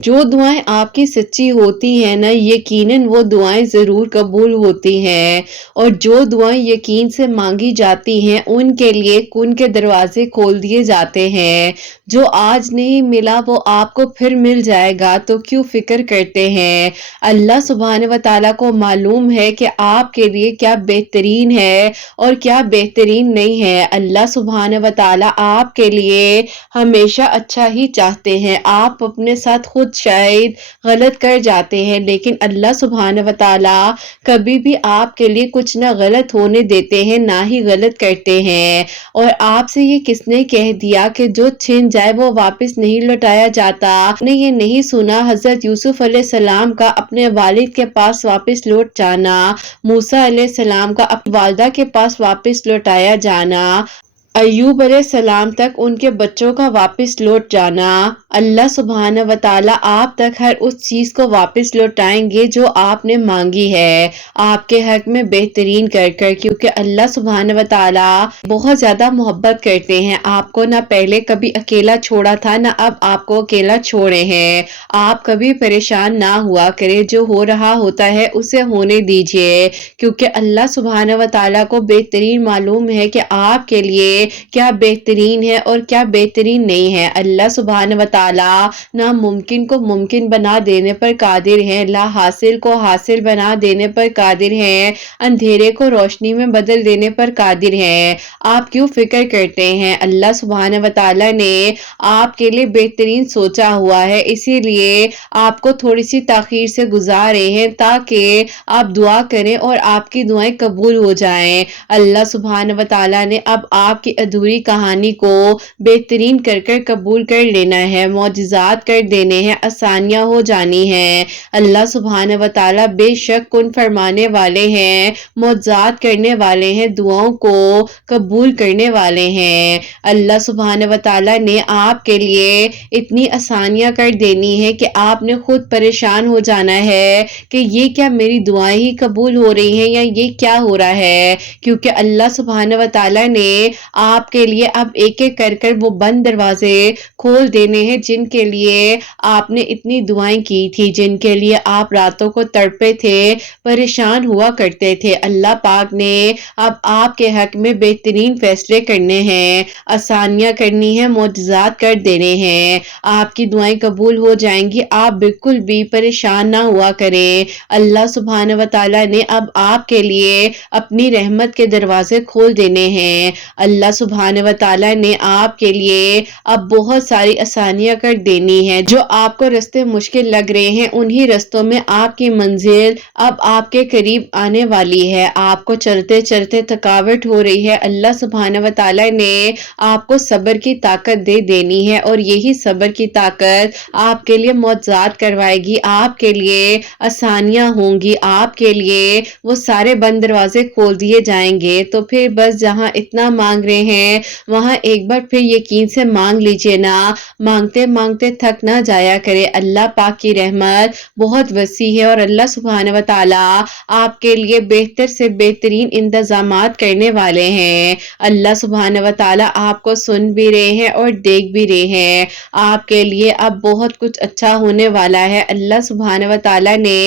जो दुआएं आपकी सच्ची होती हैं ना, यकीनन वो दुआएं ज़रूर कबूल होती हैं। और जो दुआएं यकीन से मांगी जाती हैं उनके लिए कुन के दरवाजे खोल दिए जाते हैं। जो आज नहीं मिला वो आपको फिर मिल जाएगा, तो क्यों फिक्र करते हैं। अल्लाह सुब्हान व तआला को मालूम है कि आपके लिए क्या बेहतरीन है और क्या बेहतरीन नहीं है। अल्लाह सुब्हान व तआला आपके लिए हमेशा अच्छा ही चाहते हैं। आप अपने साथ खुद शायद गलत कर जाते हैं, लेकिन अल्लाह सुब्हान व तआला कभी भी आपके लिए कुछ ना गलत होने देते हैं, ना ही गलत करते हैं। और आपसे ये किसने कह दिया कि जो छिन जाए वो वापस नहीं लौटाया जाता। आपने ये नहीं सुना हजरत यूसुफ अलैहिस्सलाम का अपने वालिद के पास वापस लौट जाना, मूसा अलैहिस्सलाम का अपनी वालिदा के पास वापस लौटाया जाना, अय्यूब अलैहिस्सलाम तक उनके बच्चों का वापस लौट जाना। अल्लाह सुब्हान व तआला आप तक हर उस चीज़ को वापस लौटाएंगे जो आपने मांगी है, आपके हक में बेहतरीन कर कर, क्योंकि अल्लाह सुब्हान व तआला बहुत ज़्यादा मोहब्बत करते हैं। आपको ना पहले कभी अकेला छोड़ा था, ना अब आपको अकेला छोड़े हैं। आप कभी परेशान ना हुआ करें, जो हो रहा होता है उसे होने दीजिए, क्योंकि अल्लाह सुब्हान व तआला को बेहतरीन मालूम है कि आपके लिए क्या बेहतरीन है और क्या बेहतरीन नहीं है। अल्लाह सुब्हान व तआला नामुमकिन को मुमकिन बना देने पर कादिर हैं, ला हासिल को हासिल बना देने पर कादिर हैं, अंधेरे को रोशनी में बदल देने पर कादिर हैं। आप क्यों फिक्र करते हैं। अल्लाह सुब्हान व तआला ने आपके लिए बेहतरीन सोचा हुआ है, इसीलिए आपको थोड़ी सी ताखीर से गुजार रहे हैं ताकि आप दुआ करें और आपकी दुआएं कबूल हो जाएं। अल्लाह सुब्हान व तआला ने अब आपकी अधूरी कहानी को बेहतरीन कर कर कबूल कर लेना है, मौजिज़ात कर देने हैं, आसानियां हो जानी हैं। अल्लाह सुब्हान व तआला बेशक कुन फरमाने वाले हैं, मौजिज़ात करने वाले हैं, दुआओं को कबूल करने वाले हैं। अल्लाह सुब्हान व तआला ने आपके लिए इतनी आसानियां कर देनी है कि आपने खुद परेशान हो जाना है कि ये क्या मेरी दुआएं ही कबूल हो रही हैं या ये क्या हो रहा है, क्योंकि अल्लाह सुब्हान व तआला ने आपके लिए अब एक एक कर कर वो बंद दरवाजे खोल देने हैं जिनके लिए आपने इतनी दुआएं की थी, जिनके लिए आप रातों को तड़पे थे, परेशान हुआ करते थे। अल्लाह पाक ने अब आपके हक में बेहतरीन फैसले करने हैं, आसानियां करनी है, मौजिज़ात कर देने हैं। आपकी दुआएं कबूल हो जाएंगी, आप बिल्कुल भी परेशान ना हुआ करें। अल्लाह सुब्हान व तआला ने अब आपके लिए अपनी रहमत के दरवाजे खोल देने हैं। अल्लाह सुब्हान व तआला ने आपके लिए अब बहुत सारी आसानियां कर देनी है। जो आपको रास्ते मुश्किल लग रहे हैं उन्हीं रास्तों में आपकी मंजिल अब आपके करीब आने वाली है। आपको चलते चलते थकावट हो रही है, अल्लाह सुब्हान व तआला ने आपको सब्र की ताकत दे देनी है और यही सब्र की ताकत आपके लिए मौजिज़ात करवाएगी, आपके लिए आसानियां होंगी, आपके लिए वो सारे बंद दरवाजे खोल दिए जाएंगे। तो फिर बस जहां इतना मांग रहे हैं वहां एक बार फिर यकीन से मांग लीजिए ना, मांगते मांगते थक ना जाया करे। अल्लाह पाक की रहमत बहुत वसी है और अल्लाह सुब्हान व तआला आपके लिए बेहतर से बेहतरीन इंतजामात करने वाले हैं। अल्लाह सुब्हान व तआला आपको सुन भी रहे हैं और देख भी रहे हैं। आपके लिए अब बहुत कुछ अच्छा होने वाला है। अल्लाह सुब्हान व तआला ने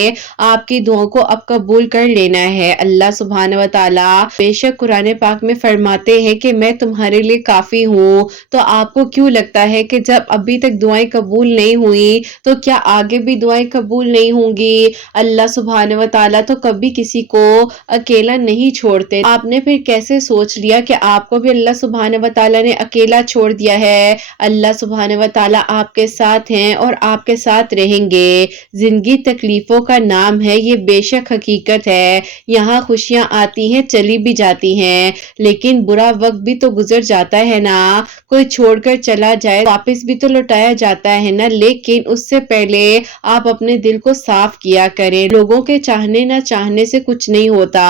आपकी दुआओं को अब कबूल कर लेना है। अल्लाह सुब्हान व तआला बेशक कुरान पाक में फरमाते हैं कि मैं तुम्हारे लिए काफी हूँ। तो आपको क्यों लगता है कि जब अभी तक दुआएं कबूल नहीं हुई तो क्या आगे भी दुआएं कबूल नहीं होंगी। अल्लाह सुब्हान व तआला तो कभी किसी को अकेला नहीं छोड़ते। आपने फिर कैसे सोच लिया कि आपको भी अल्लाह सुब्हान व तआला ने अकेला छोड़ दिया है। अल्लाह सुब्हान व तआला आपके साथ हैं और आपके साथ रहेंगे। जिंदगी तकलीफों का नाम है, ये बेशक हकीकत है। यहाँ खुशियां आती हैं, चली भी जाती हैं, लेकिन बुरा वक्त भी तो गुजर जाता है ना। कोई छोड़कर चला जाए वापस भी तो लौटाया जाता है ना, लेकिन उससे पहले आप अपने दिल को साफ किया करें। लोगों के चाहने ना चाहने से कुछ नहीं होता।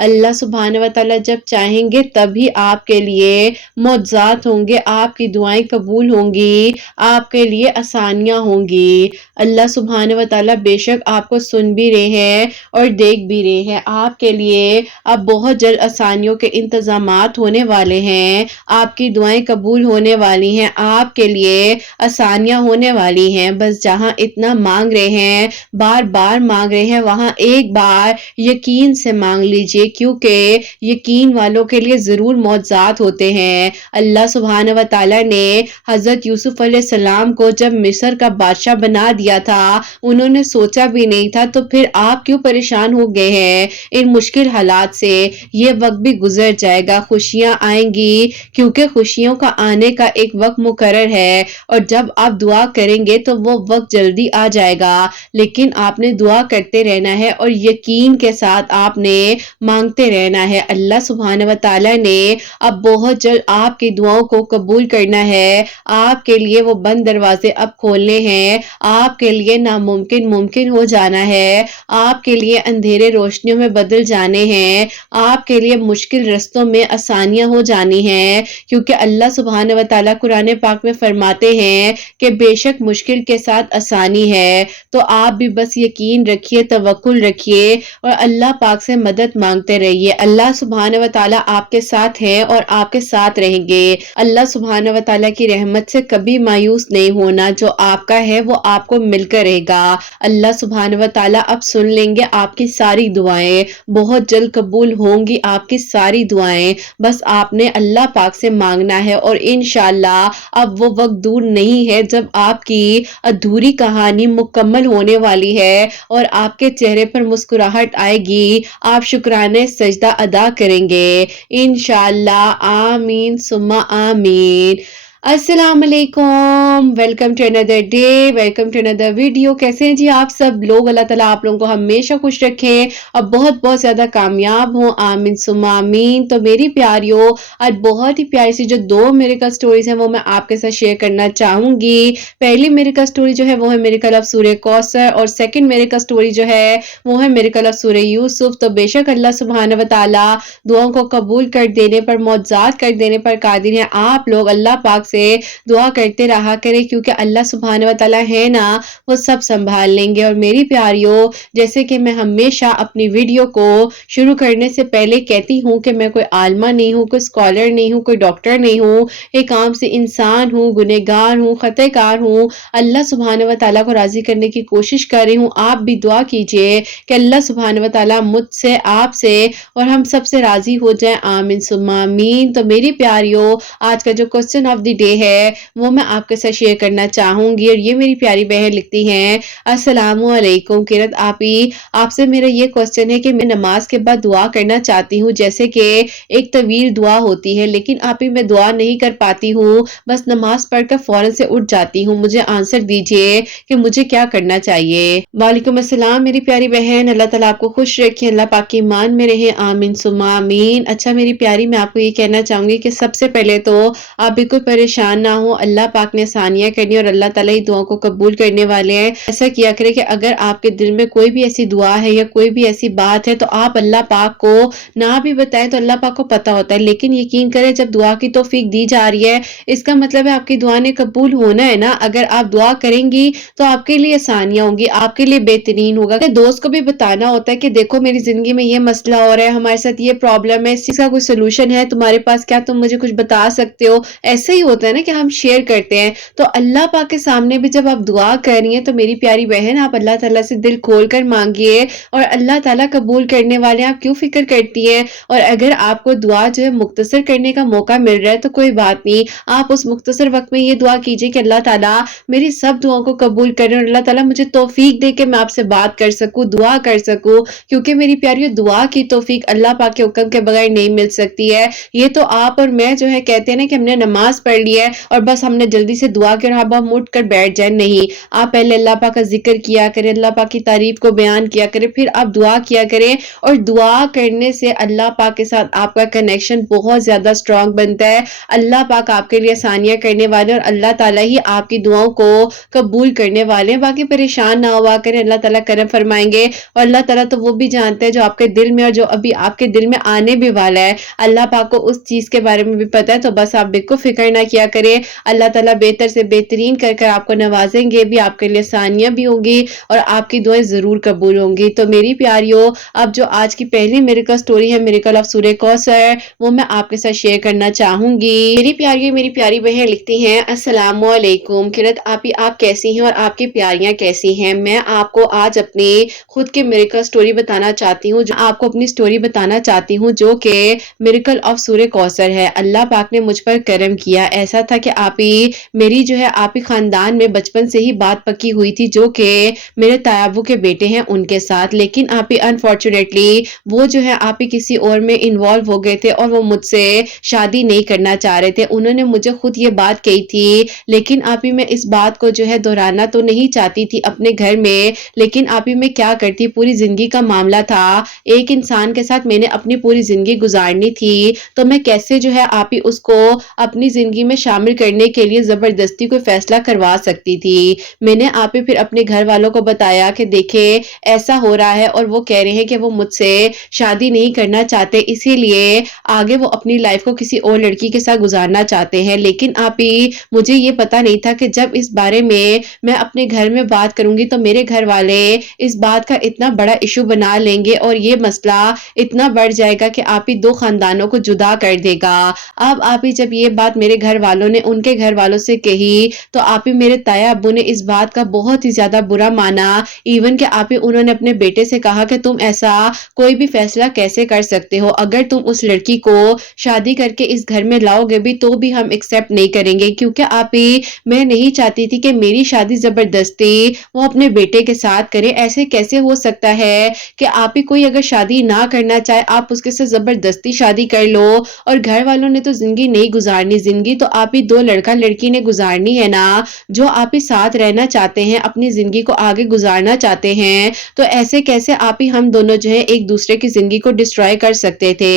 अल्लाह सुब्हान व तआला जब चाहेंगे तभी आपके लिए मौजिज़ात होंगे, आपकी दुआएं कबूल होंगी, आपके लिए आसानियां होंगी। अल्लाह सुब्हान व तआला बेशक आपको सुन भी रहे हैं और देख भी रहे हैं। आपके लिए अब बहुत जल्द आसानियों के इंतजामात होने वाले ہیں، آپ کی دعائیں قبول ہونے والی ہیں، آپ کے لیے آسانیاں ہونے والی ہیں۔ بس جہاں اتنا مانگ رہے ہیں، بار بار مانگ رہے ہیں، وہاں ایک بار یقین سے مانگ لیجئے، کیونکہ یقین والوں کے لیے ضرور معجزات ہوتے ہیں۔ اللہ سبحانہ و تعالیٰ نے حضرت یوسف علیہ السلام کو جب مصر کا بادشاہ بنا دیا تھا، انہوں نے سوچا بھی نہیں تھا، تو پھر آپ کیوں پریشان ہو گئے ہیں ان مشکل حالات سے؟ یہ وقت بھی گزر جائے گا، خوشیاں آئیں گی، کیونکہ خوشیوں کا آنے کا ایک وقت مقرر ہے، اور جب آپ دعا کریں گے تو وہ وقت جلدی آ جائے گا، لیکن آپ نے دعا کرتے رہنا ہے اور یقین کے ساتھ آپ نے مانگتے رہنا ہے۔ اللہ سبحانہ و تعالیٰ نے اب بہت جلد آپ کی دعاؤں کو قبول کرنا ہے، آپ کے لیے وہ بند دروازے اب کھولنے ہیں، آپ کے لیے ناممکن ممکن ہو جانا ہے، آپ کے لیے اندھیرے روشنیوں میں بدل جانے ہیں، آپ کے لیے مشکل رستوں میں آسانیاں ہو جانی ہیں، کیونکہ اللہ سبحانہ و تعالیٰ قرآن پاک میں فرماتے ہیں کہ بے شک مشکل کے ساتھ آسانی ہے۔ تو آپ بھی بس یقین رکھیے، توکل رکھیے اور اللہ پاک سے مدد مانگتے رہیے۔ اللہ سبحانہ و تعالیٰ آپ کے ساتھ ہے اور آپ کے ساتھ رہیں گے۔ اللہ سبحانہ و تعالیٰ کی رحمت سے کبھی مایوس نہیں ہونا، جو آپ کا ہے وہ آپ کو مل کر رہے گا۔ اللہ سبحانہ و تعالیٰ اب سن لیں گے آپ کی ساری دعائیں، بہت جلد قبول ہوں گی آپ کی ساری دعائیں، بس آپ نے اللہ پاک سے مانگنا ہے، اور انشاءاللہ اب وہ وقت دور نہیں ہے جب آپ کی ادھوری کہانی مکمل ہونے والی ہے اور آپ کے چہرے پر مسکراہٹ آئے گی، آپ شکرانے سجدہ ادا کریں گے انشاءاللہ۔ آمین ثم آمین۔ السلام علیکم، welcome to another day, welcome to another video. کیسے ہیں جی آپ سب لوگ؟ اللہ تعالیٰ آپ لوگوں کو ہمیشہ خوش رکھیں اور بہت بہت زیادہ کامیاب ہوں، آمین ثم آمین۔ تو میری پیاریوں، آج بہت ہی پیاری سی جو دو میریکل سٹوریز ہیں وہ میں آپ کے ساتھ شیئر کرنا چاہوں گی۔ پہلی میریکل سٹوری جو ہے وہ ہے میریکل آف سورہ کوثر، اور سیکنڈ میریکل سٹوری جو ہے وہ ہے میریکل آف سورہ یوسف۔ تو بے شک اللہ سبحانہ و تعالیٰ دعاؤں کو قبول کر دینے پر، معجزات کر دینے پر قادر ہیں۔ آپ لوگ اللہ پاک سے دعا کرتے رہا کریں، کیونکہ اللہ سبحانہ و تعالیٰ ہے نا، وہ سب سنبھال لیں گے۔ اور میری پیاریوں، جیسے کہ میں ہمیشہ اپنی ویڈیو کو شروع کرنے سے پہلے کہتی ہوں کہ میں کوئی عالمہ نہیں ہوں، کوئی اسکالر نہیں ہوں، کوئی ڈاکٹر نہیں ہوں، ایک عام سے انسان ہوں، گنہگار ہوں، خطا کار ہوں، اللہ سبحانہ و تعالیٰ کو راضی کرنے کی کوشش کر رہی ہوں۔ آپ بھی دعا کیجئے کہ اللہ سبحانہ و تعالیٰ مجھ سے، آپ سے اور ہم سب سے راضی ہو جائیں، آمین ثم آمین۔ تو میری پیاریوں، آج کا جو کوسچن آف دی ڈے ہے وہ میں آپ کے ساتھ شیئر کرنا چاہوں گی، اور یہ میری پیاری بہن لکھتی ہیں، السلام علیکم قرت آپی، آپ سے میرا یہ کوسچن ہے کہ میں نماز کے بعد دعا کرنا چاہتی ہوں، جیسے کہ ایک طویل دعا ہوتی ہے، لیکن آپی میں دعا نہیں کر پاتی ہوں، بس نماز پڑھ کر فوراً سے اٹھ جاتی ہوں، مجھے آنسر دیجئے کہ مجھے کیا کرنا چاہیے۔ وعلیکم السلام میری پیاری بہن، اللہ تعالیٰ آپ کو خوش رکھے، اللہ پاک کی ایمان میں رہے، آمین ثم آمین۔ اچھا میری پیاری، میں آپ کو یہ کہنا چاہوں گی کہ سب سے پہلے تو آپ بالکل پریشان نہ ہو، اللہ پاک نے آسانیاں کرنی اور اللہ تعالیٰ ہی دعاؤں کو قبول کرنے والے ہیں۔ ایسا کیا کرے کہ اگر آپ کے دل میں کوئی بھی ایسی دعا ہے یا کوئی بھی ایسی بات ہے تو آپ اللہ پاک کو نہ بھی بتائیں، تو اللہ پاک کو پتا ہوتا ہے، لیکن یقین کریں جب دعا کی توفیق دی جا رہی ہے، اس کا مطلب ہے آپ کی دعا نے قبول ہونا ہے نا۔ اگر آپ دعا کریں گی تو آپ کے لیے آسانیاں ہوں گی، آپ کے لیے بہترین ہوگا۔ دوست کو بھی بتانا ہوتا ہے کہ دیکھو میری زندگی میں یہ مسئلہ ہو رہا ہے، ہمارے ساتھ یہ پرابلم ہے، اس چیز کا کوئی سلوشن ہے تمہارے پاس، کیا تم مجھے کچھ بتا سکتے ہو؟ ایسا ہی ہوتا ہے نا کہ ہم شیئر کرتے ہیں۔ تو اللہ پاک کے سامنے بھی جب آپ دعا کر رہی ہیں تو میری پیاری بہن، آپ اللہ تعالیٰ سے دل کھول کر مانگیے، اور اللہ تعالیٰ قبول کرنے والے، آپ کیوں فکر کرتی ہیں؟ اور اگر آپ کو دعا جو ہے مختصر کرنے کا موقع مل رہا ہے تو کوئی بات نہیں، آپ اس مختصر وقت میں یہ دعا کیجئے کہ اللہ تعالیٰ میری سب دعاؤں کو قبول کریں، اور اللہ تعالیٰ مجھے توفیق دے کہ میں آپ سے بات کر سکوں، دعا کر سکوں، کیونکہ میری پیاریوں دعا کی توفیق اللہ پاک کے حکم کے بغیر نہیں مل سکتی ہے۔ یہ تو آپ اور میں جو ہے کہتے ہیں نا کہ ہم نے نماز پڑھ لی ہے اور بس ہم نے جلدی سے دعا کی اور اب ہم اٹھ کر بیٹھ جائیں، نہیں، آپ پہلے اللہ پاک کا ذکر کیا کریں، اللہ پاک کی تعریف کو بیان کیا کریں، پھر آپ دعا کیا کریں، اور دعا کرنے سے اللہ پاک کے ساتھ آپ کا کنیکشن بہت زیادہ اسٹرانگ بنتا ہے۔ اللہ پاک آپ کے لیے آسانیاں کرنے والے، اور اللہ تعالیٰ ہی آپ کی دعاؤں کو قبول کرنے والے ہیں۔ باقی پریشان نہ ہوا کریں، اللہ تعالیٰ کرم فرمائیں گے، اور اللہ تعالیٰ تو وہ بھی جانتے ہیں جو آپ کے دل میں اور جو ابھی آپ کے دل میں آنے بھی والا ہے، اللہ پاک کو اس چیز کے بارے میں بھی پتہ ہے، تو بس آپ بالکل فکر نہ کیا किया करें, अल्लाह ताला बेहतर से बेहतरीन कर कर आपको नवाजेंगे भी, आपके लिए आसानियां भी होंगी और आपकी दुआएं जरूर कबूल होंगी। तो मेरी प्यारियों, अब जो आज की पहली मिरेकल स्टोरी है, मिरेकल ऑफ सूरह कौसर, वो मैं आपके साथ शेयर करना चाहूंगी। मेरी प्यारियों, मेरी प्यारी बहन लिखती हैं, अस्सलाम वालेकुम किरत आपी, आप कैसी हैं और आपकी प्यारियां कैसी हैं। मैं आपको आज अपनी खुद की मिरेकल स्टोरी बताना चाहती हूँ, जो आपको अपनी स्टोरी बताना चाहती हूँ, जो कि मिरेकल ऑफ सूरह कौसर है। अल्लाह पाक ने मुझ पर करम किया। ऐसा था कि आप ही मेरी जो है आप ही खानदान में बचपन से ही बात पक्की हुई थी, जो कि मेरे तायाबू के बेटे हैं उनके साथ, लेकिन आप ही अनफॉर्चुनेटली वो जो है आप ही किसी और में इन्वॉल्व हो गए थे और वो मुझसे शादी नहीं करना चाह रहे थे। उन्होंने मुझे खुद ये बात कही थी, लेकिन आप ही मैं इस बात को जो है दोहराना तो नहीं चाहती थी अपने घर में, लेकिन आप ही मैं क्या करती, पूरी जिंदगी का मामला था, एक इंसान के साथ मैंने अपनी पूरी जिंदगी गुजारनी थी, तो मैं कैसे जो है आप ही उसको अपनी जिंदगी में शामिल करने के लिए जबरदस्ती कोई फैसला करवा सकती थी। मैंने आप ही फिर अपने घर वालों को बताया कि देखे ऐसा हो रहा है और वो कह रहे हैं कि वो मुझसे शादी नहीं करना चाहते, इसीलिए आगे वो अपनी लाइफ को किसी और लड़की के साथ गुजारना चाहते हैं। लेकिन आप ही मुझे ये पता नहीं था कि जब इस बारे में मैं अपने घर में बात करूंगी तो मेरे घर वाले इस बात का इतना बड़ा इशू बना लेंगे और ये मसला इतना बढ़ जाएगा कि आप ही दो खानदानों को जुदा कर देगा। अब आप ही जब ये बात मेरे घर वालों ने उनके घर वालों से कही तो आप ही मेरे ताया अब्बू ने इस बात का बहुत ही ज्यादा बुरा माना। इवन कि आप ही उन्होंने अपने बेटे से कहा कि तुम ऐसा कोई भी फैसला कैसे कर सकते हो, अगर तुम उस लड़की को शादी करके इस घर में लाओगे भी तो भी हम एक्सेप्ट नहीं करेंगे, क्योंकि आप ही मैं नहीं चाहती थी कि मेरी शादी जबरदस्ती वो अपने बेटे के साथ करे। ऐसे कैसे हो सकता है कि आप ही कोई अगर शादी ना करना चाहे आप उसके साथ जबरदस्ती शादी कर लो, और घर वालों ने तो जिंदगी नहीं गुजारनी, जिंदगी तो आप ही दो लड़का लड़की ने गुजारनी है ना, जो आप ही साथ रहना चाहते हैं, अपनी जिंदगी को आगे गुजारना चाहते हैं, तो ऐसे कैसे आप ही हम दोनों जो है एक दूसरे की जिंदगी को डिस्ट्रॉय कर सकते थे।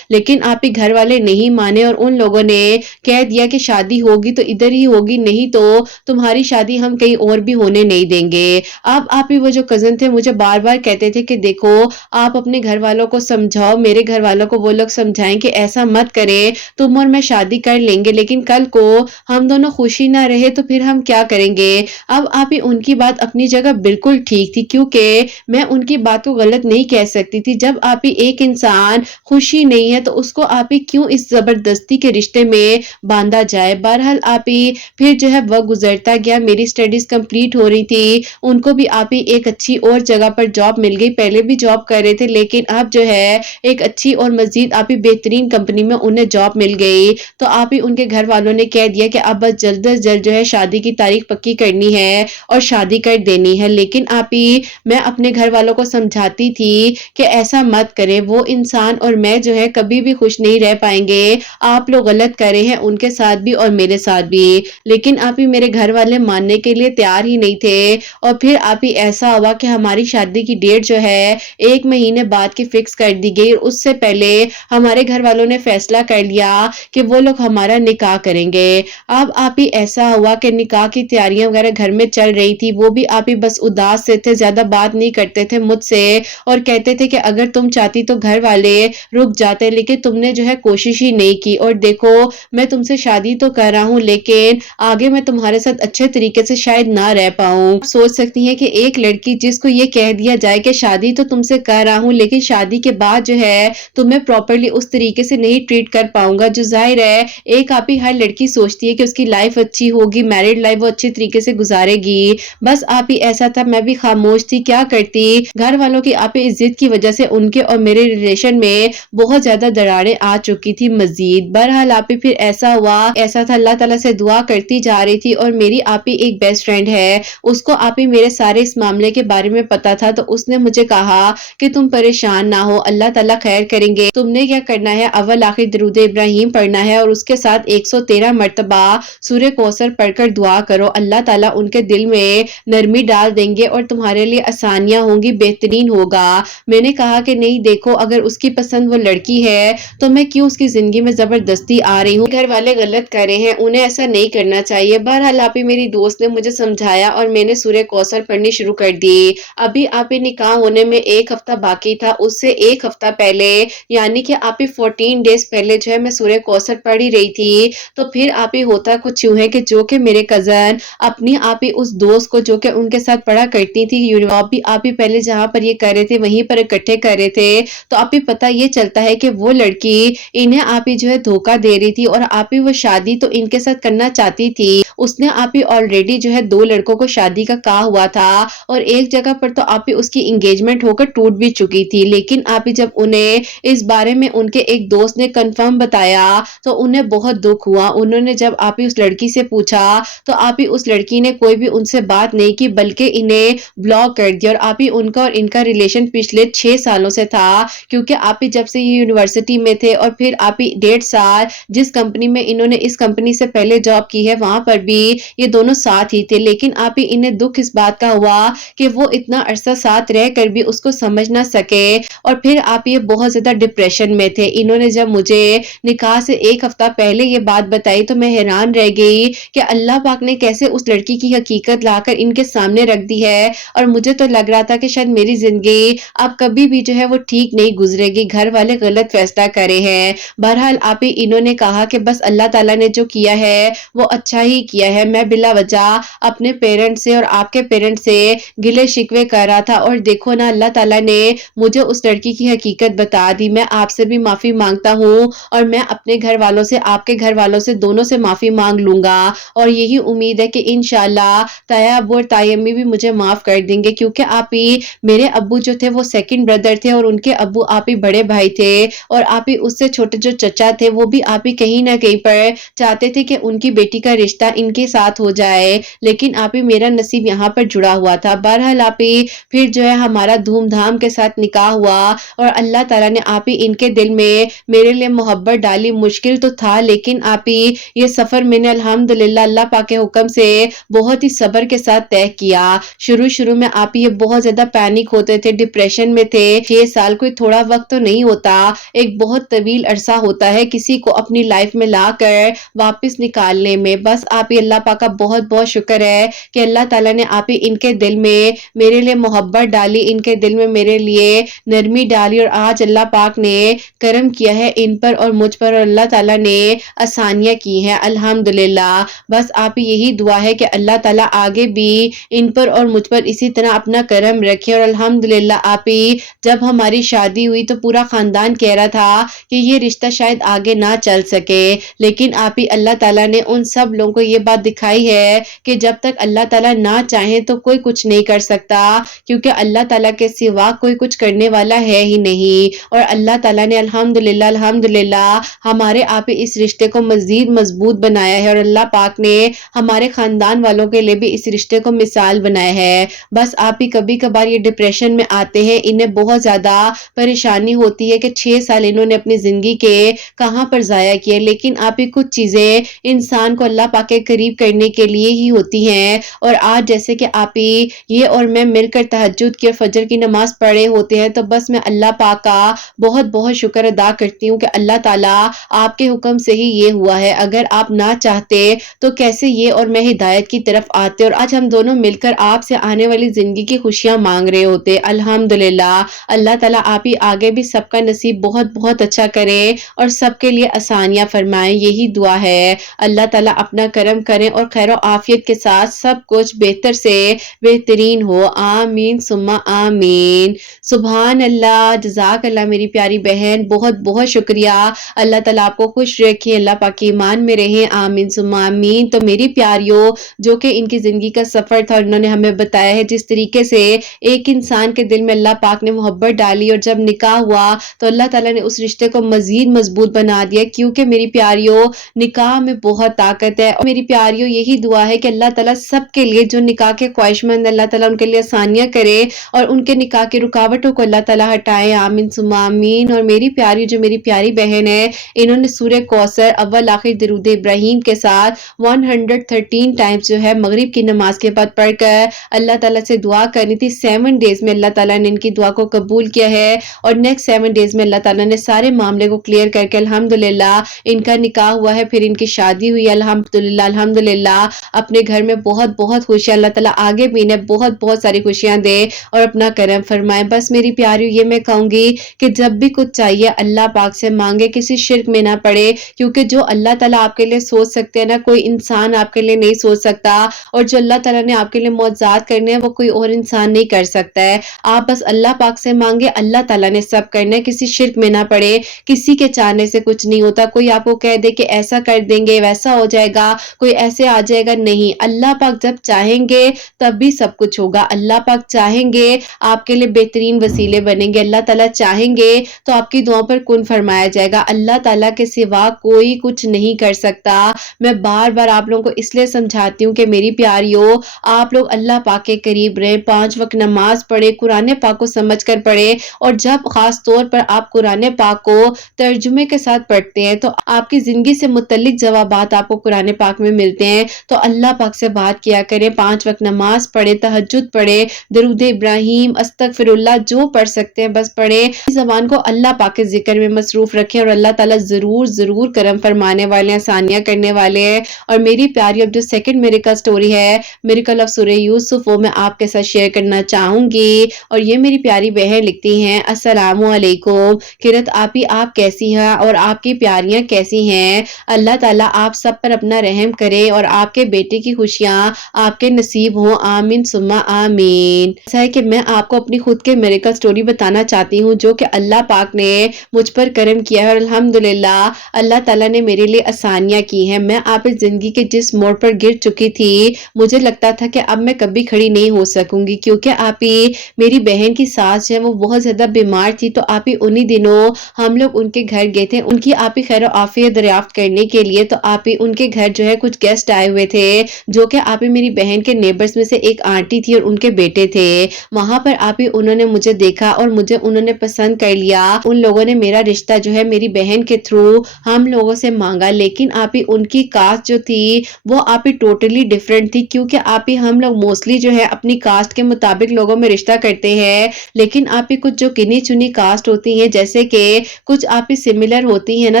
लेकिन आप ही घर वाले नहीं माने और उन लोगों ने कह दिया कि शादी होगी तो इधर ही होगी, नहीं तो तुम्हारी शादी हम कहीं और भी होने नहीं देंगे। अब आप ही वो जो कजन थे मुझे बार बार कहते थे कि देखो आप अपने घर वालों को समझाओ, मेरे घर वालों को वो लोग समझाएं कि ऐसा मत करें, तुम और मैं शादी कर लेंगे, लेकिन कल को हम दोनों खुशी ना रहे तो फिर हम क्या करेंगे। अब आप ही उनकी बात अपनी जगह बिल्कुल ठीक थी, क्योंकि मैं उनकी बात को गलत नहीं कह सकती थी। जब आप ही एक इंसान खुशी नहीं है तो उसको आप ही क्यों इस जबरदस्ती के रिश्ते में बांधा जाए। बहरहाल आप ही फिर जो है वक्त गुजरता गया, मेरी स्टडीज कंप्लीट हो रही थी, उनको भी आप ही एक अच्छी और जगह पर जॉब मिल गई। पहले भी जॉब कर रहे थे, लेकिन अब जो है एक अच्छी और मजीद आप ही बेहतरीन कंपनी में उन्हें जॉब मिल गई। तो आप ही उनके घर वालों ने कह दिया कि अब बस जल्द से जल्द जो है शादी की तारीख पक्की करनी है और शादी कर देनी है। लेकिन आप ही मैं अपने घर वालों को समझाती थी कि ऐसा मत करें, वो इंसान और मैं जो है कभी भी खुश नहीं रह पाएंगे, आप लोग गलत कर रहे हैं उनके साथ भी और मेरे साथ भी। लेकिन आप ही मेरे घर वाले मानने के लिए तैयार ही नहीं थे, और फिर आप ही ऐसा हुआ कि हमारी शादी की डेट जो है 1 महीने बाद की फिक्स कर दी गई। उससे पहले हमारे घर वालों ने फैसला कर लिया कि वो लोग हमारा निकाह करेंगे। अब आप ही ऐसा हुआ कि निकाह की तैयारियां वगैरह घर में चल रही थी, वो भी आप ही बस उदास से थे, ज्यादा बात नहीं करते थे मुझसे और कहते थे कि अगर तुम चाहती तो घर वाले रुक जाते, लेकिन तुमने जो है कोशिश ही नहीं की, और देखो मैं तुमसे शादी तो कर रहा हूँ लेकिन आगे मैं तुम्हारे साथ अच्छे तरीके से शायद ना रह पाऊं। सोच सकती हैं कि एक लड़की जिसको ये कह दिया जाए कि शादी तो तुमसे कर रहा हूँ लेकिन शादी के बाद जो है तुम्हें प्रॉपर्ली उस तरीके से नहीं ट्रीट कर पाऊंगा, जो जाहिर है एक आप ही हर लड़की सोचती है कि उसकी लाइफ अच्छी होगी, मैरिड लाइफ वो अच्छी तरीके से गुजारेगी। बस आप ही ऐसा था, मैं भी खामोश थी, क्या करती। घर वालों की आप ही इज्जत की वजह से उनके और मेरे रिलेशन में बहुत ज्यादा दरारें आ चुकी थी मजीद। बहरहाल आप ही फिर ऐसा हुआ, ऐसा था अल्लाह ताला से दुआ करती जा रही थी, और मेरी आप ही एक बेस्ट फ्रेंड है, उसको आप ही मेरे सारे इस मामले के बारे में पता था, तो उसने मुझे कहा कि तुम परेशान ना हो, अल्लाह ताला खैर करेंगे, तुमने क्या करना है अव्वल आखिर दरूद इब्राहिम पढ़ना है और उसके साथ 113 मर्तबा सूरह कौसर पढ़कर दुआ करो, अल्लाह ताला उनके दिल में नरमी डाल देंगे और तुम्हारे लिए आसानियां होंगी, बेहतरीन होगा। मैंने कहा कि नहीं देखो अगर उसकी पसंद वो लड़की है तो मैं क्यों उसकी जिंदगी में जबरदस्ती आ रही हूँ, घर वाले गलत कर रहे हैं, उन्हें ऐसा नहीं करना चाहिए। बहरहाल आप ही मेरी दोस्त ने मुझे समझाया और मैंने सूरह कौसर पढ़नी शुरू कर दी। अभी आप ही निकाह होने में 1 हफ्ता बाकी था, उससे 1 हफ्ता पहले यानी कि आप ही 14 डेज पहले जो है मैं सूरह कौसर पढ़ ही रही थी, تو پھر آپ ہی ہوتا کچھ یوں ہے کہ جو کہ میرے کزن اپنی آپ ہی اس دوست کو جو کہ ان کے ساتھ پڑھا کرتی تھی آپ ہی پہلے جہاں پر یہ کر رہے تھے وہیں پر اکٹھے کر رہے تھے، تو آپ ہی پتہ یہ چلتا ہے کہ وہ لڑکی انہیں آپ ہی جو ہے دھوکہ دے رہی تھی اور آپ ہی وہ شادی تو ان کے ساتھ کرنا چاہتی تھی، اس نے آپ ہی آلریڈی جو ہے 2 لڑکوں کو شادی کا کہا ہوا تھا اور ایک جگہ پر تو آپ ہی اس کی انگیجمنٹ ہو کر ٹوٹ بھی چکی تھی، لیکن آپ ہی جب انہیں اس بارے میں ان کے ایک دوست نے کنفرم بتایا تو انہیں بہت دکھ ہوا، انہوں نے جب آپ ہی اس لڑکی سے پوچھا تو آپ ہی اس لڑکی نے کوئی بھی ان سے بات نہیں کی بلکہ انہیں بلاک کر دیا اور آپ ہی ان کا اور ان کا ریلیشن پچھلے 6 سالوں سے تھا، کیونکہ آپ ہی جب سے یہ یونیورسٹی میں تھے اور پھر آپ ہی 1.5 سال جس کمپنی میں انہوں نے اس کمپنی سے پہلے جاب کی ہے وہاں پر بھی یہ دونوں ساتھ ہی تھے، لیکن آپ ہی انہیں دکھ اس بات کا ہوا کہ وہ اتنا عرصہ ساتھ رہ کر بھی اس کو سمجھ نہ سکے اور پھر آپ یہ بہت زیادہ ڈپریشن میں تھے۔ انہوں نے جب مجھے نکاح سے 1 ہفتہ پہلے یہ بات بتائی تو میں حیران رہ گئی کہ اللہ پاک نے کیسے اس لڑکی کی حقیقت لا کر ان کے سامنے رکھ دی ہے، اور مجھے تو لگ رہا تھا کہ شاید میری زندگی اب کبھی بھی جو ہے وہ ٹھیک نہیں گزرے گی، گھر والے غلط فیصلہ کرے ہیں۔ بہرحال آپ ہی انہوں نے کہا کہ بس اللہ تعالیٰ نے جو کیا ہے وہ اچھا ہی کیا ہے، میں بلا وجہ اپنے پیرنٹ سے اور آپ کے پیرنٹ سے گلے شکوے کر رہا تھا اور دیکھو نا اللہ تعالیٰ نے مجھے اس لڑکی کی حقیقت بتا دی، میں آپ سے بھی معافی مانگتا ہوں اور میں اپنے گھر والوں سے آپ کے گھر والوں سے دونوں سے معافی مانگ لوں گا اور یہی امید ہے کہ انشاءاللہ تایا ابو اور تائی امی بھی مجھے معاف کر دیں گے، کیونکہ آپ ہی میرے ابو جو تھے وہ سیکنڈ بردر تھے اور ان کے ابو آپ ہی بڑے بھائی تھے اور آپ ہی اس سے چھوٹے جو چچا تھے وہ بھی آپ ہی کہیں نہ کہیں پر چاہتے تھے کہ ان کی بیٹی کا رشتہ ان کے ساتھ ہو جائے، لیکن آپ ہی میرا نصیب یہاں پر جڑا ہوا تھا۔ بہرحال آپ ہی پھر جو ہے ہمارا دھوم دھام کے ساتھ نکاح ہوا اور اللہ تعالیٰ نے آپ ہی ان کے دل میں میرے لیے محبت ڈالی، مشکل تو تھا لیکن آپ ہی یہ سفر میں نے الحمدللہ اللہ پاک کے حکم سے بہت ہی صبر کے ساتھ طے کیا۔ شروع میں آپ یہ بہت زیادہ پینک ہوتے تھے، ڈپریشن میں تھے، 6 سال کوئی تھوڑا وقت تو نہیں ہوتا، ایک بہت طویل عرصہ ہوتا ہے کسی کو اپنی لائف میں لا کر واپس نکالنے میں۔ بس آپ ہی اللہ پاک کا بہت بہت شکر ہے کہ اللہ تعالیٰ نے آپ ہی ان کے دل میں میرے لیے محبت ڈالی، ان کے دل میں میرے لیے نرمی ڈالی اور آج اللہ پاک نے کرم کیا ہے ان پر اور مجھ پر اور اللہ تعالیٰ نے آسانیاں کی ہیں الحمدللہ۔ بس آپ ہی یہی دعا ہے کہ اللہ تعالیٰ آگے بھی ان پر اور مجھ پر اسی طرح اپنا کرم رکھے اور الحمدللہ آپ ہی جب ہماری شادی ہوئی تو پورا خاندان کہہ رہا تھا کہ یہ رشتہ شاید آگے نہ چل سکے، لیکن آپ ہی اللہ تعالیٰ نے ان سب لوگوں کو یہ بات دکھائی ہے کہ جب تک اللہ تعالیٰ نہ چاہیں تو کوئی کچھ نہیں کر سکتا، کیونکہ اللہ تعالیٰ کے سوا کوئی کچھ کرنے والا ہے ہی نہیں، اور اللہ تعالیٰ نے الحمدللہ ہمارے آپ ہی اس رشتے کو مزید مضبوط بنایا ہے اور اللہ پاک نے ہمارے خاندان والوں کے لیے بھی اس رشتے کو مثال بنایا ہے۔ بس آپ ہی کبھی کبھار یہ ڈپریشن میں آتے ہیں، انہیں بہت زیادہ پریشانی ہوتی ہے کہ 6 سال انہوں نے اپنی زندگی کے کہاں پر ضائع کیے، لیکن آپ ہی کچھ چیزیں انسان کو اللہ پاک کے قریب کرنے کے لیے ہی ہوتی ہیں، اور آج جیسے کہ آپ ہی یہ اور میں مل کر تہجد کی اور فجر کی نماز پڑھے ہوتے ہیں تو بس میں اللہ پاک کا بہت بہت شکر ادا کرتی ہوں کہ اللہ تعالیٰ آپ کے حکم سے ہی یہ ہوا ہے، اگر آپ نہ چاہتے تو کیسے یہ اور میں ہدایت کی طرف آتے اور آج ہم دونوں مل کر آپ سے آنے والی زندگی کی خوشیاں مانگ رہے ہوتے۔ الحمدللہ اللہ تعالیٰ آپ ہی آگے بھی سب کا نصیب بہت بہت اچھا کرے اور سب کے لیے آسانیاں فرمائیں، یہی دعا ہے۔ اللہ تعالیٰ اپنا کرم کریں اور خیر و عافیت کے ساتھ سب کچھ بہتر سے بہترین ہو، آمین ثم آمین۔ سبحان اللہ، جزاک اللہ میری پیاری بہن، بہت بہت شکریہ۔ اللہ تعالیٰ آپ کو خوش رکھے، اللہ پاک کی ایمان میں رہیں، آمین ثم آمین۔ تو میری پیاریوں، جو کہ ان کی زندگی کا سفر تھا، انہوں نے ہمیں بتایا ہے جس طریقے سے ایک انسان کے دل میں اللہ پاک نے محبت ڈالی اور جب نکاح ہوا تو اللہ تعالیٰ نے اس رشتے کو مزید مضبوط بنا دیا، کیونکہ میری پیاریوں نکاح میں بہت طاقت ہے اور میری پیاریوں یہی دعا ہے کہ اللہ تعالیٰ سب کے لیے جو نکاح کے خواہشمند اللہ تعالیٰ ان کے لیے آسانیاں کرے اور ان کے نکاح کی رکاوٹوں کو اللہ تعالیٰ ہٹائے، آمین ثم آمین۔ اور میری پیاری جو میری پیاری بہن ہے، انہوں نے سورہ کوثر اول آخر درود ابراہیم کے ساتھ 113 ٹائمز جو ہے مغرب کی نماز کے بعد پڑھ کر اللہ تعالیٰ سے دعا کرنی تھی۔ 7 ڈیز میں اللہ تعالیٰ نے ان کی دعا کو قبول کیا ہے اور نیکسٹ 7 ڈیز میں اللہ تعالیٰ نے سارے معاملے کو کلیئر کر کے الحمدللہ ان کا نکاح ہوا ہے، پھر ان کی شادی ہوئی الحمدللہ اپنے گھر میں بہت بہت خوشیاں، اللہ تعالیٰ آگے بھی انہیں بہت بہت ساری خوشیاں دے اور اپنا کرم فرمائے۔ بس میری پیاریوں یہ میں کہوں گی کہ جب بھی کچھ چاہیے اللہ پاک سے مانگے، کسی شرک میں نہ پڑے، کیونکہ جو अल्लाह ताला आपके लिए सोच सकते हैं ना, कोई इंसान आपके लिए नहीं सोच सकता, और जो अल्लाह ताला ने आपके लिए मौजज़ात करने हैं वो कोई और इंसान नहीं कर सकता है। आप बस अल्लाह पाक से मांगे, अल्लाह ताला ने सब करना है, किसी शिर्क में ना पड़े, किसी के चाहने से कुछ नहीं होता। कोई आपको कह दे कि ऐसा कर देंगे, वैसा हो जाएगा, कोई ऐसे आ जाएगा, नहीं, अल्लाह पाक जब चाहेंगे तभी सब कुछ होगा। अल्लाह पाक चाहेंगे आपके लिए बेहतरीन वसीले बनेंगे, अल्लाह ताला चाहेंगे तो आपकी दुआओं पर कुन फरमाया जाएगा। अल्लाह ताला के सिवा कोई कुछ नहीं कर सकता। मैं बार-बार आप लोगों को इसलिए समझाती हूँ कि मेरी प्यारियों, आप लोग अल्लाह पाक के करीब रहें, 5 वक़्त नमाज़ पढ़ें, कुरान पाक को समझ कर पढ़ें, और जब ख़ास तौर पर आप कुरान पाक को तर्जुमे के साथ पढ़ते हैं तो आपकी ज़िंदगी से मुतल्लिक जवाबात आपको कुरान पाक में मिलते हैं। तो अल्लाह पाक से बात किया करें, 5 वक़्त नमाज़ पढ़ें, तहज्जुद पढ़ें, दरूद इब्राहीम, अस्तगफिरुल्लाह जो पढ़ सकते हैं बस पढ़ें। ज़बान को अल्लाह पाक के ज़िक्र में मसरूफ़ रखें और अल्लाह ताला ज़रूर करम फरमाने वाले हैं, आसानियाँ करने वाले हैं। और मेरी प्यारी अब जो सेकंड मिरेकल स्टोरी है, मिरेकल ऑफ सूरह यूसुफ, वो मैं आपके साथ शेयर करना चाहूँगी। और ये मेरी प्यारी बहन लिखती हैं, अस्सलामु अलैकुम किरत आपी, आप कैसी हैं और आपकी प्यारियाँ कैसी हैं? अल्लाह ताला आप सब पर अपना रहम करे और आपके बेटे की खुशियाँ आपके नसीब हों, आमीन सुम्मा आमीन। ऐसा है कि मैं आपको अपनी खुद के मिरेकल स्टोरी बताना चाहती हूँ जो कि अल्लाह पाक ने मुझ पर करम किया है, और अल्हम्दुलिल्लाह अल्लाह ताला ने मेरे लिए आसानियाँ की हैं। मैं आप इस ज़िंदगी के जिस मोड़ पर गिर चुकी थी, मुझे लगता था कि अब मैं कभी खड़ी नहीं हो सकूँगी, क्योंकि आप ही मेरी बहन की सास है वो बहुत ज़्यादा बीमार थी। तो आप ही उन्हीं दिनों हम लोग उनके घर गए थे, उनकी आप ही खैर आफियत दरियाफ्त करने के लिए। तो आप ही उनके घर जो है कुछ गेस्ट आए हुए थे, जो कि आप ही मेरी बहन के नेबर्स में से एक आंटी थी और उनके बेटे थे। वहां पर आप ही उन्होंने मुझे देखा और मुझे उन्होंने पसंद कर लिया। उन लोगों ने मेरा रिश्ता जो है मेरी बहन के थ्रू हम लोगों से मांगा, लेकिन आप ही उनकी कास्ट जो थी वो आप ही टोटली डिफरेंट थी, क्योंकि आप ही हम लोग मोस्टली जो है अपनी कास्ट के मुताबिक लोगों में रिश्ता करते हैं, लेकिन आप ही कुछ जो गिनी चुनी कास्ट होती हैं, जैसे कि कुछ आप ही सिमिलर होती हैं ना,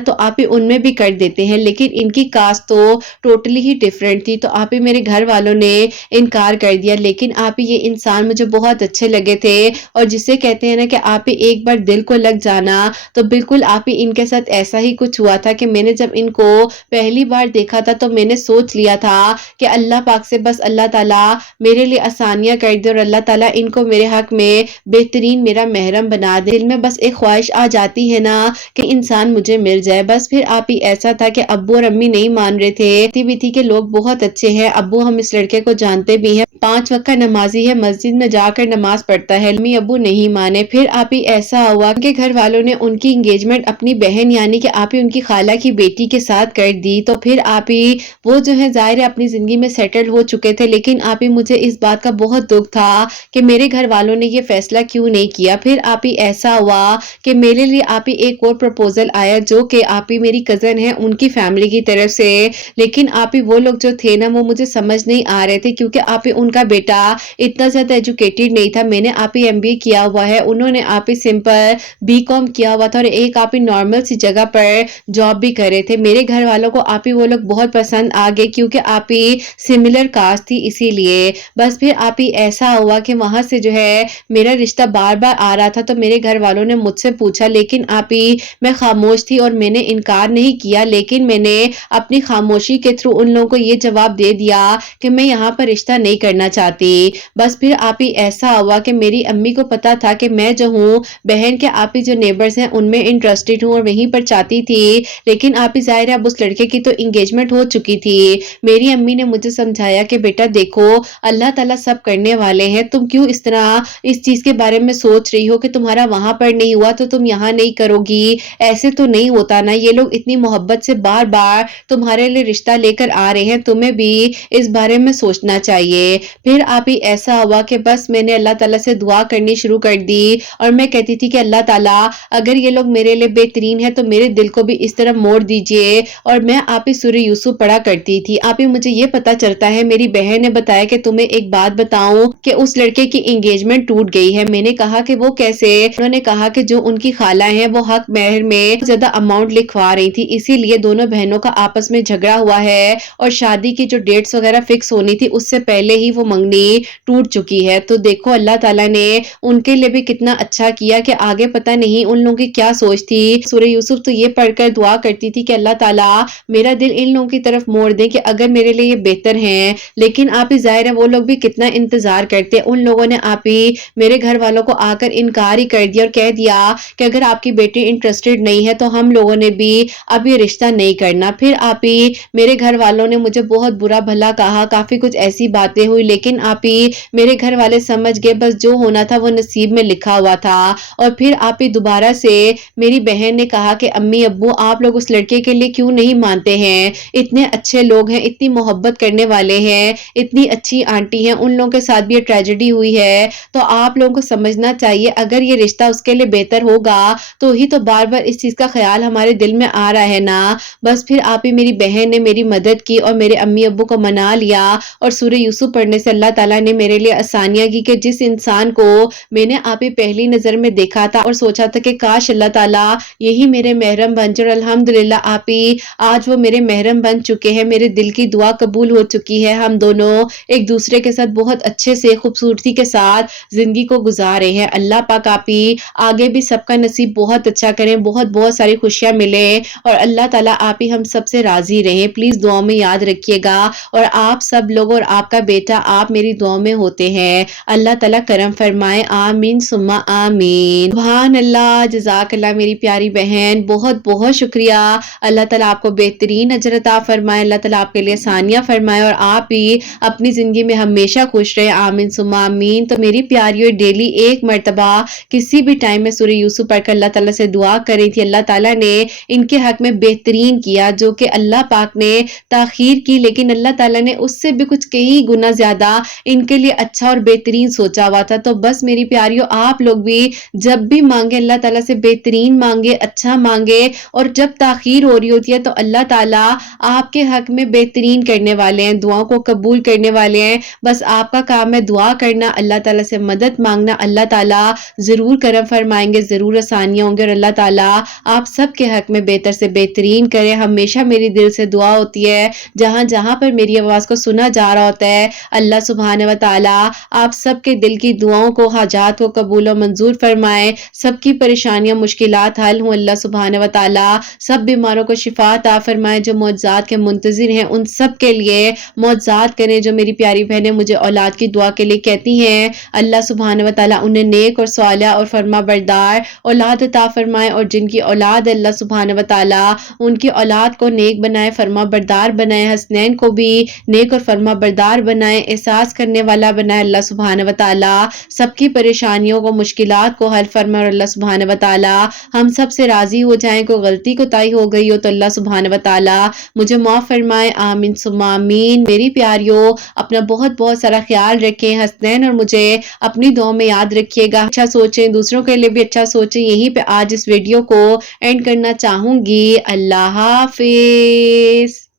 तो आप ही उनमें भी कर देते हैं, लेकिन इनकी कास्ट तो टोटली ही डिफरेंट थी। तो आप ही मेरे घर वालों ने इनकार कर दिया, लेकिन आप ही ये इंसान मुझे बहुत अच्छे लगे थे। और जिसे कहते हैं ना कि आप ही एक बार दिल को लग जाना, तो बिल्कुल आप ही इनके साथ ऐसा ही कुछ हुआ था कि मैंने जब इनको पहली बार देखा था तो मैंने सोच लिया था कि अल्लाह पाक से बस अल्लाह ताला मेरे लिए आसानियां कर दे और अल्लाह ताला इनको मेरे हक में बेहतरीन मेरा महरम बना दे। दिल में बस एक ख्वाहिश आ जाती है ना कि इंसान मुझे मिल जाए। बस फिर आप ही ऐसा था कि अब्बू और अम्मी नहीं मान रहे थे, भी थी कि लोग बहुत अच्छे हैं, अब्बू हम इस लड़के को जानते भी हैं, 5 वक्त का नमाजी है, मस्जिद में जाकर नमाज पढ़ता है, अम्मी अब्बू नहीं माने। फिर आप ही ऐसा हुआ, उनके घर वालों ने उनकी एंगेजमेंट अपनी बहन यानी कि आप ही उनकी खाला की बेटी के साथ कर दी। तो फिर आप ही वो जो है जाहिर है अपनी जिंदगी में सेटल हो चुके थे, लेकिन आप ही मुझे इस बात का बहुत दुख था कि मेरे घर वालों ने ये फैसला क्यों नहीं किया। फिर आप ही ऐसा हुआ कि मेरे लिए आप ही एक और प्रपोजल आया, जो कि आप ही मेरी कजन है उनकी फैमिली की तरफ से, लेकिन आप ही वो लोग जो थे ना वो मुझे समझ नहीं आ रहे थे, क्योंकि आप ही उनका बेटा इतना ज्यादा एजुकेटेड नहीं था। मैंने आप ही एमबीए किया हुआ है, उन्होंने आप ही सिंपल बीकॉम किया हुआ था और एक आप ही नॉर्मल सी जगह पर जॉब भी कर रहे थे। मेरे घर वालों को आप ही वो लोग बहुत पसंद आ गए, क्योंकि आप ही सिमिलर कास्ट थी, इसीलिए। बस फिर आप ही ऐसा हुआ कि वहां से जो है मेरा रिश्ता बार बार आ रहा था, तो मेरे घर वालों ने मुझसे पूछा, लेकिन आप ही मैं खामोश थी और मैंने इनकार नहीं किया, लेकिन मैंने अपनी खामोशी के थ्रू उन लोगों को ये जवाब दे दिया कि मैं यहाँ पर रिश्ता नहीं करना चाहती। बस फिर आप ही ऐसा हुआ कि मेरी अम्मी को पता था कि मैं जो हूँ बहन के आप ही जो नेबर्स हैं उनमें इंटरेस्टेड हूँ और वहीं पर चाहती थी, लेकिन आप ही जाहिर है अब उस लड़के की तो इंगेजमेंट हो चुकी थी। मेरी अम्मी ने मुझे समझाया कि बेटा देखो अल्लाह ताला सब करने वाले हैं, तुम क्यों इस तरह इस चीज के बारे में सोच रही हो कि तुम्हारा वहां पर नहीं हुआ तो तुम यहाँ नहीं करोगी, ऐसे तो नहीं होता ना। ये लोग इतनी मोहब्बत से बार बार तुम्हारे लिए रिश्ता लेकर आ रहे हैं, तुम्हें भी इस बारे में सोचना चाहिए। फिर आप ही ऐसा हुआ कि बस मैंने अल्लाह ताला से दुआ करनी शुरू कर दी और मैं कहती थी कि अल्लाह ताला अगर ये लोग मेरे लिए बेहतरीन है तो मेरे दिल को भी इस तरह मोड़ दीजिए। और मैं आप ही सूरह यूसुफ पढ़ा करती थी। आप ही मुझे ये पता चलता है, मेरी बहन ने बताया कि तुम्हें एक बात बताऊं कि उस लड़के की एंगेजमेंट टूट गई है। मैंने कहा कि वो कैसे? उन्होंने कहा कि जो उनकी खाला है वो हक महर में ज्यादा अमाउंट लिखवा रही थी, इसीलिए दोनों बहनों का आपस में झगड़ा हुआ है और शादी की जो डेट्स वगैरह फिक्स होनी थी उससे पहले ही वो मंगनी टूट चुकी है। तो देखो अल्लाह ताला ने उनके लिए भी कितना अच्छा किया कि आगे पता नहीं उन लोगों की क्या सोच थी। सूरह यूसुफ तो ये पढ़कर दुआ करती थी कि अल्लाह اللہ تعالیٰ میرا دل ان لوگوں کی طرف موڑ دیں کہ اگر میرے لیے یہ بہتر ہیں، لیکن آپ ہی ظاہر ہے وہ لوگ بھی کتنا انتظار کرتے ہیں۔ ان لوگوں نے آپ ہی میرے گھر والوں کو آ کر انکار ہی کر دیا اور کہہ دیا کہ اگر آپ کی بیٹی انٹرسٹڈ نہیں ہے تو ہم لوگوں نے بھی اب یہ رشتہ نہیں کرنا۔ پھر آپ ہی میرے گھر والوں نے مجھے بہت برا بھلا کہا، کافی کچھ ایسی باتیں ہوئی، لیکن آپ ہی میرے گھر والے سمجھ گئے بس جو ہونا تھا وہ نصیب میں لکھا ہوا تھا۔ اور پھر آپ ہی دوبارہ سے میری بہن نے کہا کہ امی ابو آپ لوگ اس لڑکے کے لیے کیوں نہیں مانتے ہیں، اتنے اچھے لوگ ہیں، اتنی محبت کرنے والے ہیں، اتنی اچھی آنٹی ہیں، ان لوگوں کے ساتھ بھی یہ ٹریجڈی ہوئی ہے، تو آپ لوگوں کو سمجھنا چاہیے اگر یہ رشتہ اس کے لیے بہتر ہوگا تو ہی تو بار بار اس چیز کا خیال ہمارے دل میں آ رہا ہے نا۔ بس پھر آپ ہی میری بہن نے میری مدد کی اور میرے امی ابو کو منا لیا، اور سورہ یوسف پڑھنے سے اللہ تعالیٰ نے میرے لیے آسانیاں کی کہ جس انسان کو میں نے آپ ہی پہلی نظر میں دیکھا تھا اور سوچا تھا کہ کاش اللہ تعالیٰ یہی میرے محرم بن جائے، اور الحمدللہ آپ ہی آج وہ میرے محرم بن چکے ہیں، میرے دل کی دعا قبول ہو چکی ہے، ہم دونوں ایک دوسرے کے ساتھ بہت اچھے سے خوبصورتی کے ساتھ زندگی کو گزارے ہیں۔ اللہ پاک آپ ہی آگے بھی سب کا نصیب بہت اچھا کریں، بہت بہت ساری خوشیاں ملیں، اور اللہ تعالیٰ آپ ہی ہم سب سے راضی رہیں۔ پلیز دعاؤں میں یاد رکھیے گا، اور آپ سب لوگ اور آپ کا بیٹا آپ میری دعاؤں میں ہوتے ہیں۔ اللہ تعالیٰ کرم فرمائے، آمین ثم آمین۔ سبحان اللہ، جزاک اللہ میری پیاری بہن، بہت بہت شکریہ۔ اللہ تعالیٰ آپ کو بہترین اجر عطا فرمائے، اللہ تعالیٰ آپ کے لیے آسانیاں فرمائے، اور آپ بھی اپنی زندگی میں ہمیشہ خوش رہے، آمین ثم آمین۔ تو میری پیاریوں، ڈیلی ایک مرتبہ کسی بھی ٹائم میں سورہ یوسف پڑھ کر اللہ تعالیٰ سے دعا کری تھی، اللہ تعالیٰ نے ان کے حق میں بہترین کیا، جو کہ اللہ پاک نے تاخیر کی لیکن اللہ تعالیٰ نے اس سے بھی کچھ کئی گنا زیادہ ان کے لیے اچھا اور بہترین سوچا ہوا تھا۔ تو بس میری پیاریوں، آپ لوگ بھی جب بھی مانگے اللہ تعالیٰ سے بہترین مانگے، اچھا مانگے، اور جب تاخیر ہو رہی ہوتی ہے تو اللہ تعالیٰ آپ کے حق میں بہترین کرنے والے ہیں، دعاؤں کو قبول کرنے والے ہیں۔ بس آپ کا کام ہے دعا کرنا، اللہ تعالیٰ سے مدد مانگنا، اللہ تعالیٰ ضرور کرم فرمائیں گے، ضرور آسانیاں ہوں گے، اور اللہ تعالیٰ آپ سب کے حق میں بہتر سے بہترین کرے۔ ہمیشہ میری دل سے دعا ہوتی ہے جہاں جہاں پر میری آواز کو سنا جا رہا ہوتا ہے، اللہ سبحانہ و تعالیٰ آپ سب کے دل کی دعاؤں کو، حاجات کو قبول و منظور فرمائے، سب کی پریشانیاں مشکلات حل ہوں، اللہ سبحانہ و تعالیٰ سب بیماروں کو شفا عطا فرمائے، جو معجزات کے منتظر ہیں ان سب کے لیے معجزات کریں۔ جو میری پیاری بہنیں مجھے اولاد کی دعا کے لیے کہتی ہیں، اللہ سبحانہ و تعالیٰ انہیں نیک اور صالح اور فرما بردار اولاد عطا فرمائے، اور جن کی اولاد اللہ سبحانہ و تعالیٰ ان کی اولاد کو نیک بنائے، فرما بردار بنائے، حسنین کو بھی نیک اور فرما بردار بنائے، احساس کرنے والا بنائے، اللہ سبحانہ و تعالیٰ سب کی پریشانیوں کو، مشکلات کو حل فرمائے، اور اللہ سبحانہ و تعالیٰ ہم سب سے راضی ہو جائیں۔ کوئی غلطی کوتاہی ہو گئی ہو تو اللہ سبحانہ و تعالیٰ مجھے معاف فرمائے، آمین ثم آمین۔ میری پیاریوں، اپنا بہت بہت سارا خیال رکھیں، حسنین اور مجھے اپنی دعاؤں میں یاد رکھیے گا، اچھا سوچیں، دوسروں کے لیے بھی اچھا سوچیں۔ یہیں پہ آج اس ویڈیو کو اینڈ کرنا چاہوں گی۔ اللہ حافظ۔